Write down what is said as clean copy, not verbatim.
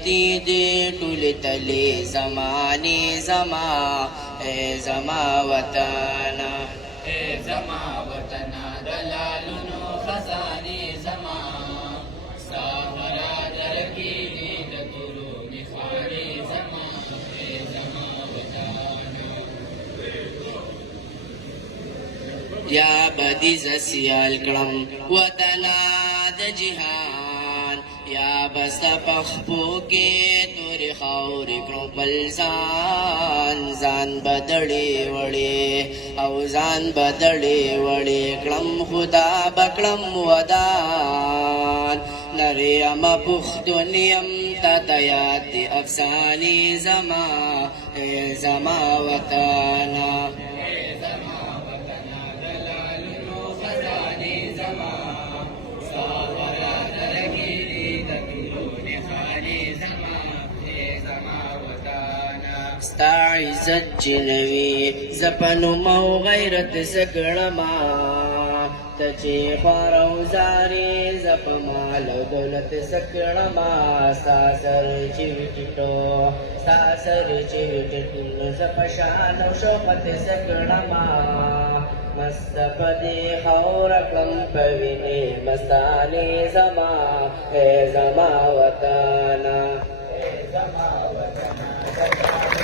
پتی دی ټول تلی زمانی زما اے زما وطنا اے زما وطنا دلالونو خزانی زما ساغرا درکی دی دترو نخانی زما اے زما وطنا یا بدی زسیال کړم وطنا د جهان یا بس پخپو کې تورې خاورې کړم بل ځان بدړې وړې او ځان بدړې وړې کړم خدا بکړم ودان نری ام پښتون یم تا یاد دی افسانې زما ای زما وطنا ستا عزت جنوی زپنو مو غیرت سکړما ته چې خوار او زارې زپ مال او دولت سکړما ستا سر چې وټیټو ستا سر چې وټیټو زپ شان او شوقت سکړما مست پدې خاور کړم په وینې مستانې زما ای زما وطنا اے زما وطنا